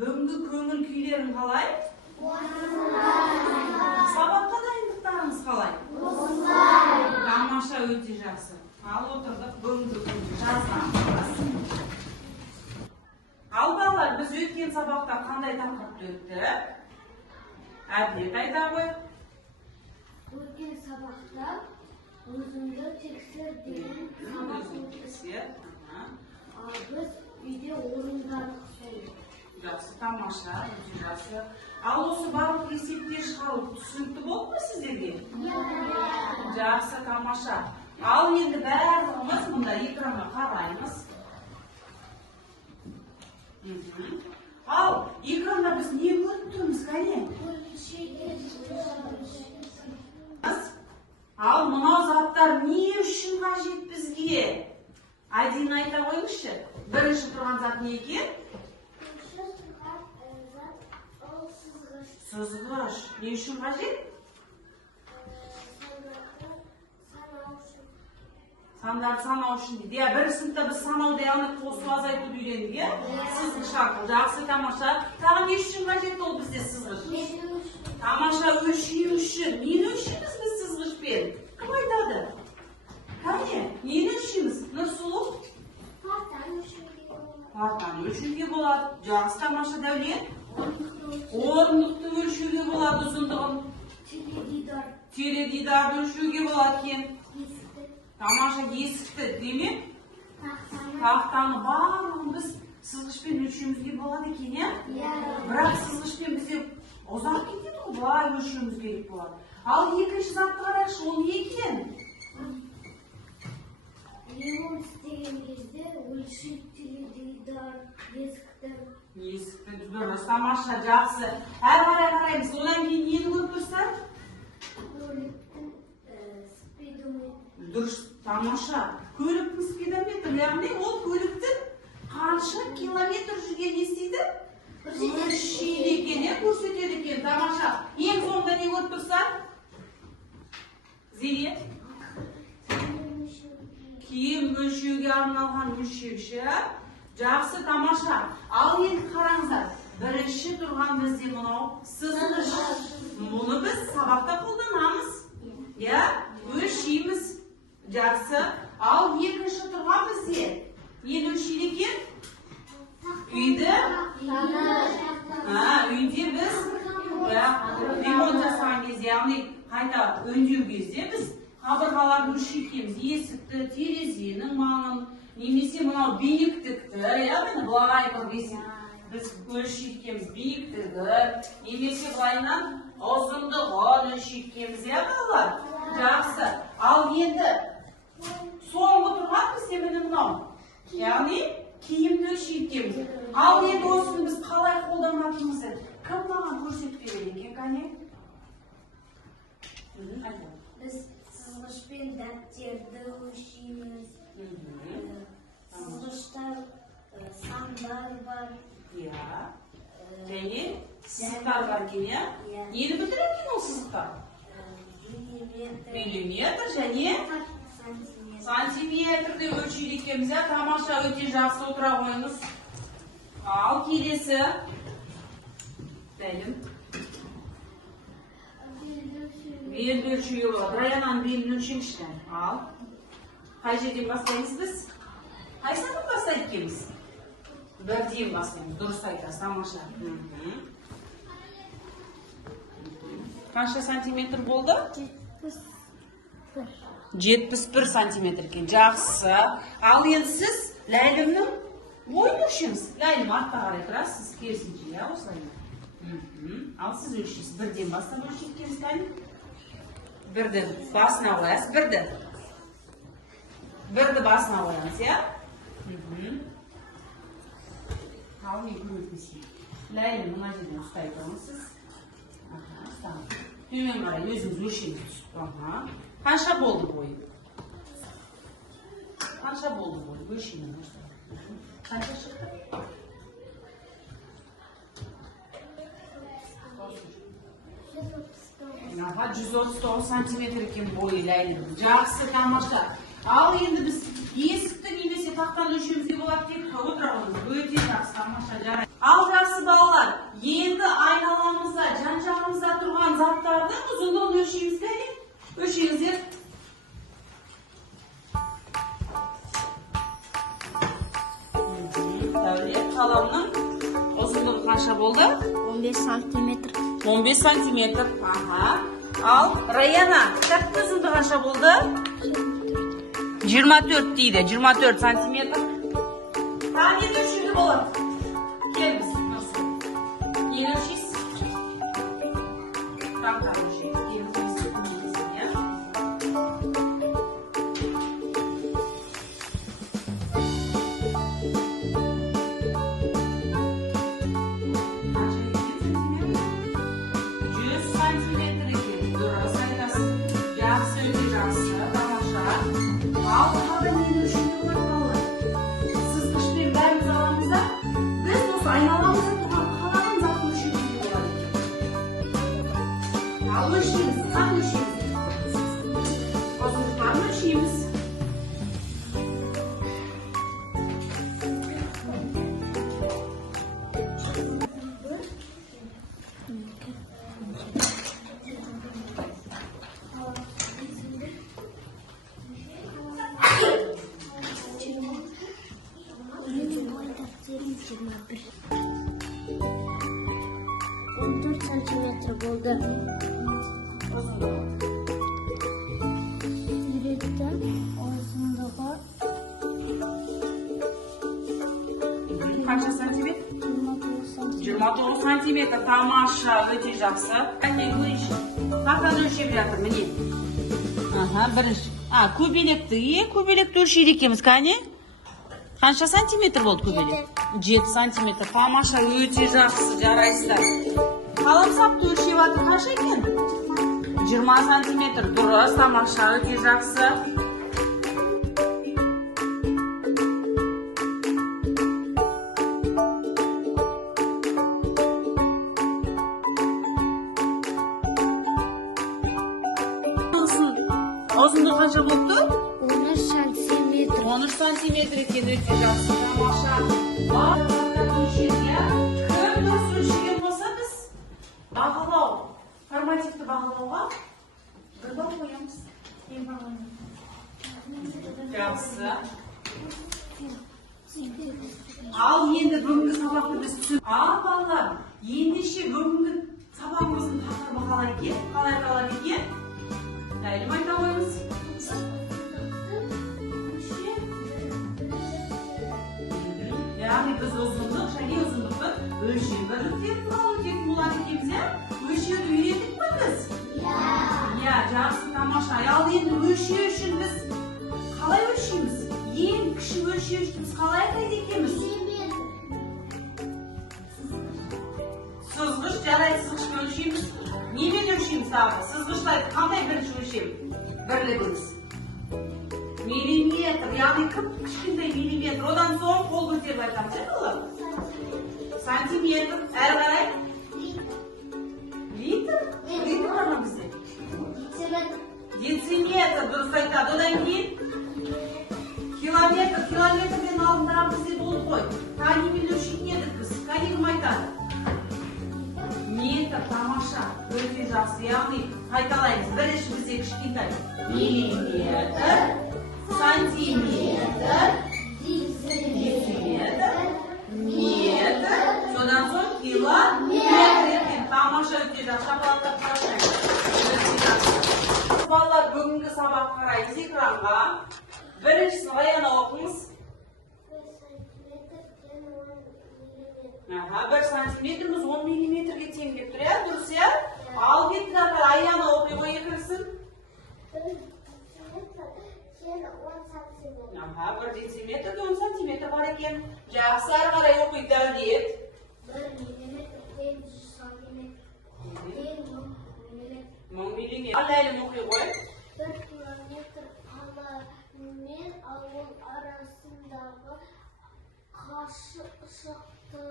Бүгінгі көңіл күйлерің қалай? Сабаққа дайындықтарыңыз қалай? Тамаша, өте жақсы. Ал отырдық, бүгінгі күнді жазғанбыз. Ал балалар, біз өткен сабақта қандай тақырыпты өттік? Әділет айта ғой. Өткен сабақта өзіңді тексер деген сабақ өттік. Біз үйде орындадық сол. Жақсы, тамаша, өте жақсы. Ал осы барлық есептер шығару түсінікті болды ма сіздерге? Жақсы, тамаша. Ал енді бәріміз мұнда экранға қараймыз. Ал экранда біз не көріп тұрмыз, қане? Ал мынау заттар не үшін қажет бізге? Айдын айта қойыңызшы. Бірінші тұрған зат не екен? Сызғыш. Не үшін қажет? Сандарды санау үшін дейді. Бір сыныпта біз санауды яғни қосу азайтуды үйрендік, сызғыш арқылы. Жақсы, тамаша. Тағы не үшін қажет ол бізде сызғыш? Тамаша, өлшеу үшін. Нені өлшейміз біз сызғышпен? Кім айтады? Қане? Нені өлшейміз? Нұрсұлу? Партаны өлшеуге болады. Жақсы, тамаша, Дәулет? Орындықты өлшеуге болады, ұзындығын. Теледидарды өлшеуге болады екен. Тамаша, есікті демек, тақтаны барлығын біз сызғышпен өлшеуімізге болады екен, е? Бірақ сызғышпен бізде ұзақ кетеді ғой, былай өлшеуіміз керек болады. Ал екінші затты қарайықшы, ол не екен? Ремонт істеген кезде өлшеп теледидар, есікті. Дұрыс, тамаша, жақсы. Әрі қарай қараймыз. Одан кейін нені көріп тұрсақ? Көліктің спидометрі. Дұрыс, тамаша. Көліктің спидометрі, яғни ол көліктің қанша километр жүрген не істейді? Өлшейді екен, көрсетеді екен. Тамаша. Ең соңында не көріп тұрсақ? Зере? Киім өлшеуге арналған өлшеуші. Жақсы, тамаша. Ал енді қараңыздар. Бірінші тұрған бізде мынау сызғыш. Мұны біз сабақта қолданамыз. Өлшейміз. Жақсы. Ал екінші тұрған бізде нені өлшейді екен? Үйді? Үйде біз ремонт жасаған кезде, яғни қайта өңдеу кезде біз қабырғаларды өлшейтеміз. Есікті, терезенің маңын, немесе мынау биіктікті, былай біз өлшеткеміз биіктігі, немесе былайынан ұзындығын өлшеткеміз, балалар? Жақсы. Ал енді соңғы тұрған бізде міне мынау. Яғни киімді өлшеткеміз. Ал енді осыны біз қалай қолданатынымызды кім маған көрсетіп береді екен, қане? Біз сызғышпен дәптерді өлшейміз. Сызғышта сандар бар. Және сызықтар бар екен, нені білдіреді екен ол сызықтар? Миллиметр және сантиметрді өлшейді екенбіз. Тамаша, өте жақсы, отыра қойыңыз. Ал келесі. Дәлім. Белді өлшеуге болады. Раянаның белін өлшеңізші. Ал. Қай жерден бастаймыз біз? Қайсынан бастайды екенбіз? Бірден бастаймыз. Дұрыс айтасыз, тамаша. Қанша сантиметр болды? 71 сантиметр екен. Жақсы. Ал енді сіз Ләйлімнің бойын өлшеңіз. Ләйлім артқа қарай тұрасыз, сіз керісінше, осылай. Ал сіз өлшейсіз. Бірден бастан өлшеткеніз қайын? Бірді басына қоясыз, бірді басына қоямыз, Ал мен көмектесейін. Ләйлім мына жерден ұстай тұрыңыз. Төмен қарай өзіңіз өлшеңіз. Қанша болды бойы? Қанша болды бойы? Өлшеймін. Қанша шықты? 139 сантиметр екен бойы Ләйлім. Жақсы, тамаша. Ал енді біз есікті немесе тақтаны өлшеуімізге болады деп отыра қойыңыз. Өте жақсы, тамаша, жарайды. Ал жақсы балалар. өлшейміз кәне? Өлшейіңіздер. Дәулет, қаламның ұзындығы қанша болды? 15 сантиметр. 15 сантиметр. Аха. Ал Раяна, кітаптың ұзындығы қанша болды? 24 дейді. 24 сантиметр. Тағы енді өлшеуге болады. Келіңіз. Нені өлшейсіз? Тағы өлшейсіз. Сантиметр болды. Жүректің ұзындығы қанша сантиметр? 29 сантиметр. Тамаша, өте жақсы. Әне көрейінші. Тақтан өлшеп жатыр, міне. Бірінші. Көбелекті өлшейді екеміз, кәне? Қанша сантиметр болды көбелек? 7 сантиметр. Тамаша, өте жақсы, жарайсыздар. Қалам сапты өлшеп жатыр, қанша екен? 20 сантиметр. Дұрыс, тамаша, өте жақсы. Ұзындығы қанша болды? 13 сантиметр. 13 сантиметр екен, өте жақсы, тамаша. Кім дұрыс өлшеген болса біз бағалау, формативті бағалауға бір бал қоямыз. Жақсы. Ал енді бүгінгі сабақты біз түсін. Балалар, ендеше бүгінгі сабағымыздың тақырыбы қалай екен? Әлім айта қойыңыз. Яғни біз ұзындық және ұзындықты өлшеу бірліктерін өтетін болады екенбіз, өлшеуді үйрендік пе біз? Иә, жақсы, тамаша. Ал енді өлшеу үшін біз қалай өлшейміз? Ең кіші өлшеу үшін біз қалай айтады екенбіз? Сызғыш, жарайды, сызғышпен өлшейміз. Немен өлшейміз тағы? Сызғыштайды, қандай бірінші өлшем? Бірлігіміз. Миллиметр, яғни кішкентай миллиметр. Одан соң қол көтеріп айтамыз, олар? Сантиметр, әрі қарай? Литр? Литр бар ма бізде? Дециметр, дұрыс айтады. Одан кейін? Километр, километрден алдындағы бізде болды ғой. Канимен өлшейтін едік біз. Кани кім айтады? Метр, тамаша, өте жақсы. Яғни қайталаймыз. Бірінші бізде кішкентай. Миллиметр, сантиметр, дециметр, метр, содан соң километр. Тамаша, өте жақсы. Шапалақтап қарашайық. Балалар, бүгінгі сабақ қараймыз экранға. Біріншісін Раяна оқыңыз. 1 сантиметріміз 10 миллиметрге тең деп тұр, дұрыс, иә? Ал кетті Аяна оқи ғой екіншісін. 1 дециметр 10 сантиметр бар екен. Жақсы, әрі қарай оқи Дәулет. 1 миллиметр 100 сантиметр. 1000 миллиметр. Ал әлім оқи ғой. 1 километр қала мен ауыл арасындағы қашықтықты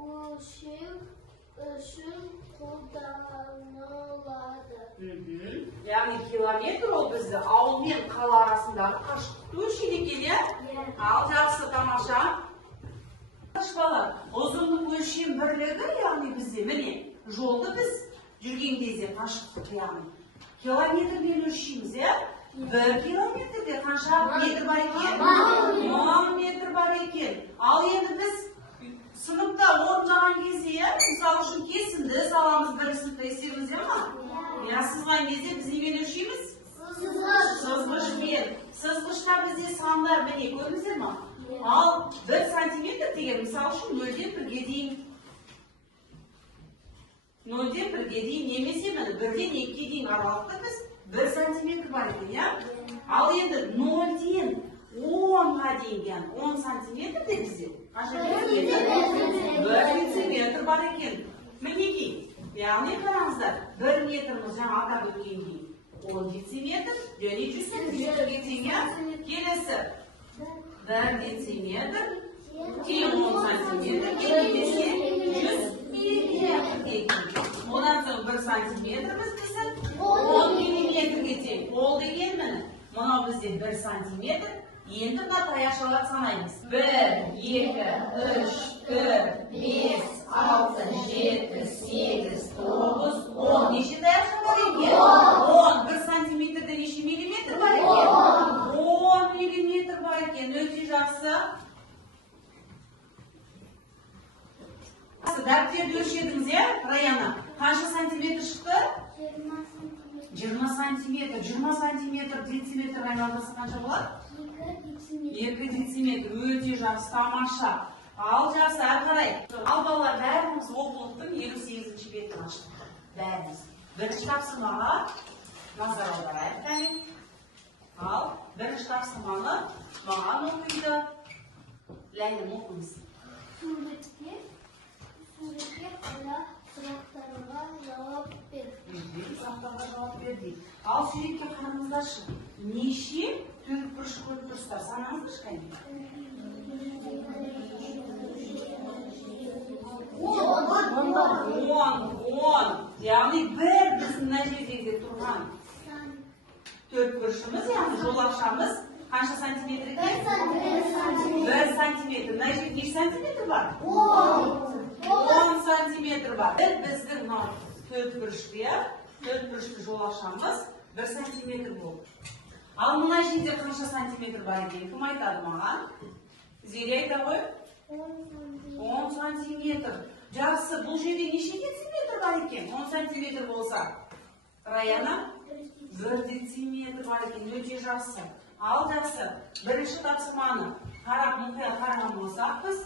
өлшеу үшін қолданылады. Яғни километр ол бізді ауыл мен қала арасындағы қашықтықты өлшейді екен, иә? Ал жақсы, тамаша. Бала, ұзындық өлшем бірлігі, яғни бізде міне жолды біз жүрген кезде қашықтық яғни километрмен өлшейміз, иә? 1 километрде қанша метр бар екен? 10 метр бар екен. Ал енді біз сыныпта орындаған кезде, мысалы үшін кесімді саламыз бір сыныпта, естеріңізде ме? Я сызған кезде біз немен өлшейміз? Сызғышпен. Сызғышта бізде сандар міне көрдіңіздер ме? Ал 1 сантиметр деген мысалы үшін 0-ден 1-ге дейін. 0-ден 1-ге дейін немесе міне 1-ден 2-ге дейін аралықта біз 1 сантиметр бар екен, иә? Ал енді 0-ден 10-ға дейін 10 сантиметр де бізде. Қанша дециметр? 1 дециметр бар екен. Мінекей, яғни қараңыздар, 1 метріміз жаңа атап өткендей 10 дециметр, және 100 сантиметрге тең, иә? Келесі 1 дециметр, тең 10 сантиметр, келесі 100 миллиметр тең. Одан соң 1 сантиметріміз біздің 10 миллиметрге тең. Ол деген міне, мынау бізде 1 сантиметр. Енді мына таяқшалар санаймыз. 1, 2, 3, 4, 5, 6, 7, 8, 9, 10. Неше таяқша бар екен? 10. 1 сантиметрде неше миллиметр бар екен? 10 миллиметр бар екен. Өте жақсы. Дәптерді өлшедіңіз, иә, Раяна? Қанша сантиметр шықты? 20 сантиметр. 20 сантиметр дециметр айналдырса қанша болады? 2 дециметр. Өте жақсы, тамаша. Ал жақсы, әрі қарай. Ал балалар, бәріміз оқулықтың 58-ші бетін аштық. Бәріміз. Бірінші тапсырмаға назар аударайық. Ал бірінші тапсырманы маған оқиды. Ләйлім оқыңыз. Суретке қара сұрақтарға жауап бер. Сұрақтарға жауап бер дейді. Ал суретке қараңыздаршы. Неше төртбұрыш көріп тұрсыздар? Санаңыздаршы кәне. 10. Яғни бір біздің мына жердегі тұрған төртбұрышымыз, яғни жолақшамыз қанша сантиметр екен? 1 сантиметр. Мына жерде неше сантиметр бар? 10 сантиметр бар. Біздің төртбұрышты жолақшамыз 1 сантиметр болды. Ал мына жерде қанша сантиметр бар екен? Кім айтады маған? Зере айта ғой? 10 сантиметр. Жақсы, бұл жерде неше дециметр бар екен? 10 сантиметр болса. Раяна? 1 дециметр бар екен. Өте жақсы. Ал жақсы, бірінші тапсырманы қарап мұқият қараған болсақ біз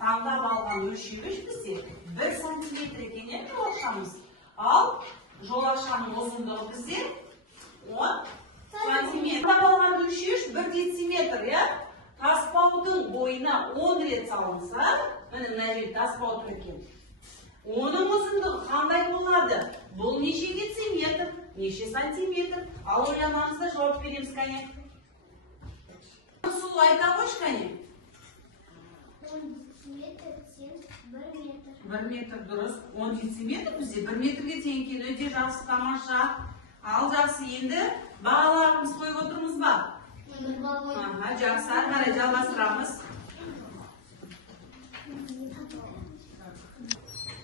таңдап алған өлшеуіш бізде 1 сантиметр екен, иә, жолақшамыз. Ал жолақшаның ұзындығы бізде 10 сантиметр. Таңдап алған өлшеуіш 1 дециметр, иә? Таспаудың бойына 10 рет салынса, міне мына жерде таспау тұр екен. Оның ұзындығы қандай болады? Бұл неше дециметр, неше сантиметр? Ал ойланамызда жауап береміз, кәне. Сұлу айта қойшы, кәне. 10 дециметр тең 1 метр. 1 метр дұрыс. 10 дециметр бізде 1 метрге тең екен. Өте жақсы, тамаша. Ал жақсы, енді бағаларымыз қойып отырмыз ба? Жақсы, әрі қарай жалғастырамыз.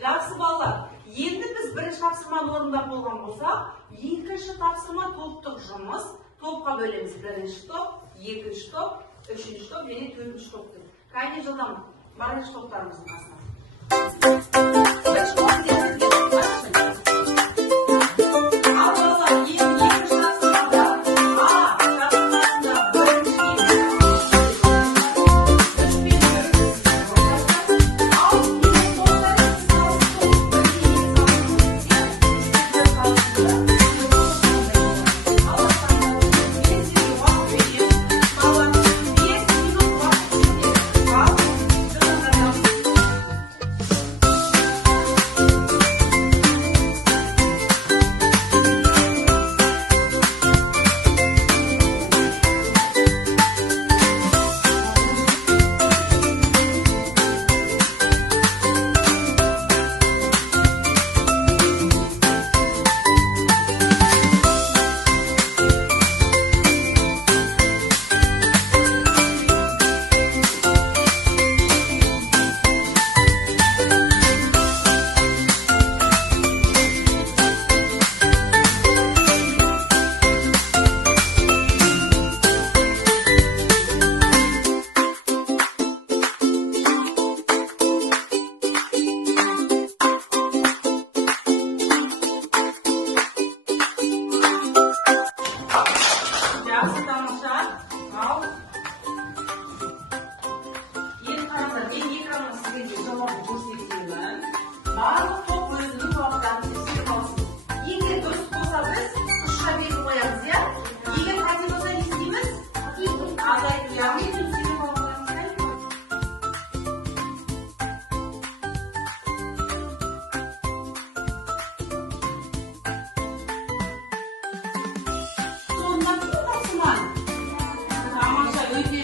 Жақсы балалар, енді біз бірінші тапсырманы орындап болған болсақ, екінші тапсырма топтық жұмыс. Топқа бөлеміз. Бірінші топ, екінші топ, үшінші топ және төртінші топты. Қайне жылдам барыншы топтарымыздың қасына. Бірінші топ дегенде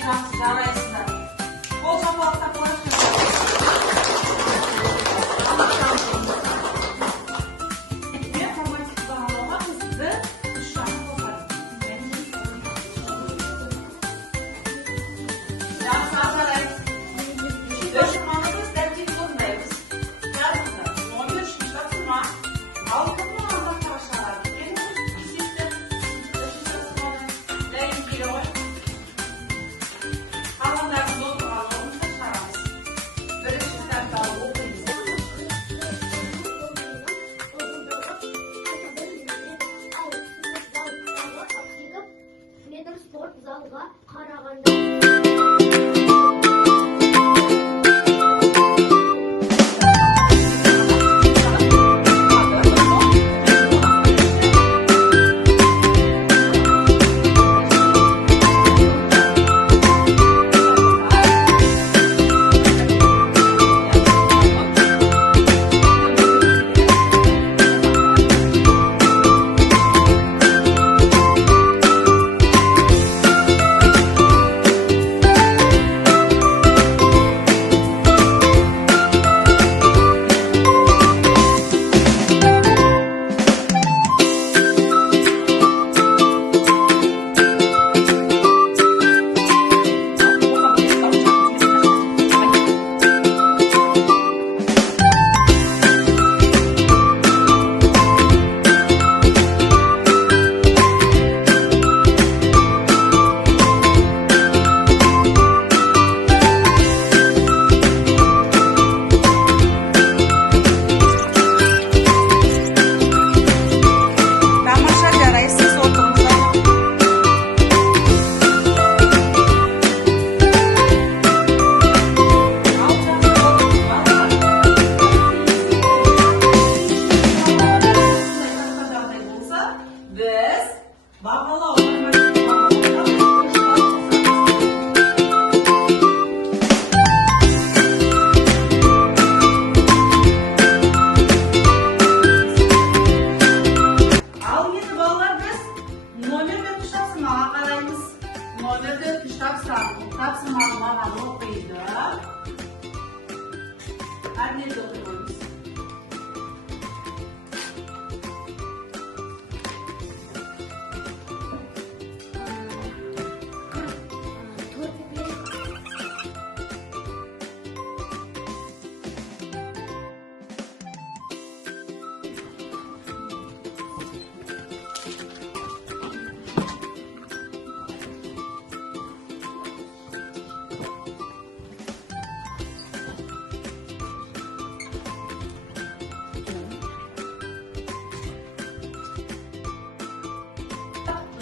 жақсы жарайсыздар. Қол шапалақтап қойыңыздар. Спорт залға қарағанда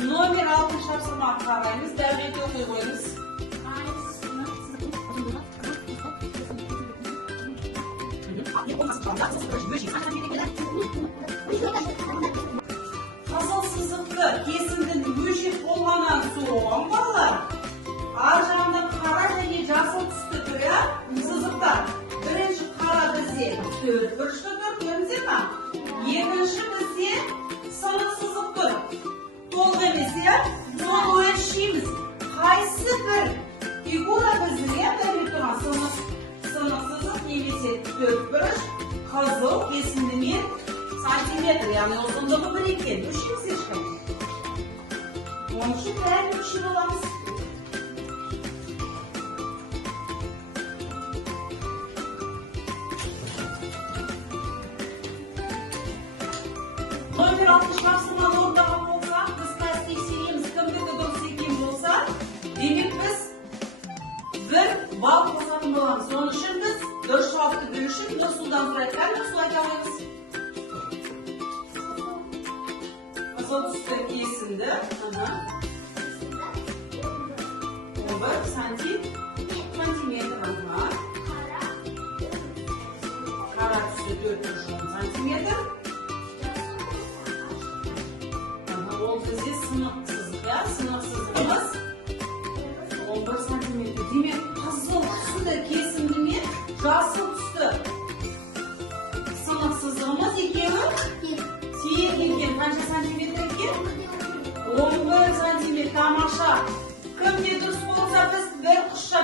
Номер 6 тапсырманы қараймыз, дәулет оқи қойыңыз. Қызыл сызықты кесіндің бөлшек болғаннан соң балалар, ар жағында қара және жасыл түсті түрі сызықтар. Бірінші қара бізде 4 бұрышты тұр, көрдіңіздер ме? Екінші бізде сынық сызық тұр. Толық емес, соны өлшейміз. Қайсы бір фигура бізде дәлел тұрған сынық сызық немесе 4 бұрыш қызыл кесіндімен сантиметр, яғни ұзындығы 1 екен. Өлшейміз ешкім. Оның үшін бәрін өлшеп аламыз. Номер 60 тапсырманы орындаған болсақ, біз қазір тексереміз, кімдікі дұрыс екен болса, демек біз 1 балл қосатын боламыз. Соның үшін біз дұрыс жауапты білу үшін Нұрсұлудан сұрайық. Нұрсұлу айта аламыз. Қызыл түсті кесінді 11 сантиметр. Қара түсті 4 сантиметр. Ол бізде сынық сызық, сынық сызығымыз 11 сантиметр. Демек, қызыл түсті кесіндімен жасыл түсті сынық сызығымыз екеуі тең екен. Қанша сантиметр екен? 11 сантиметр. Тамаша. Кімде дұрыс болса біз бір құшша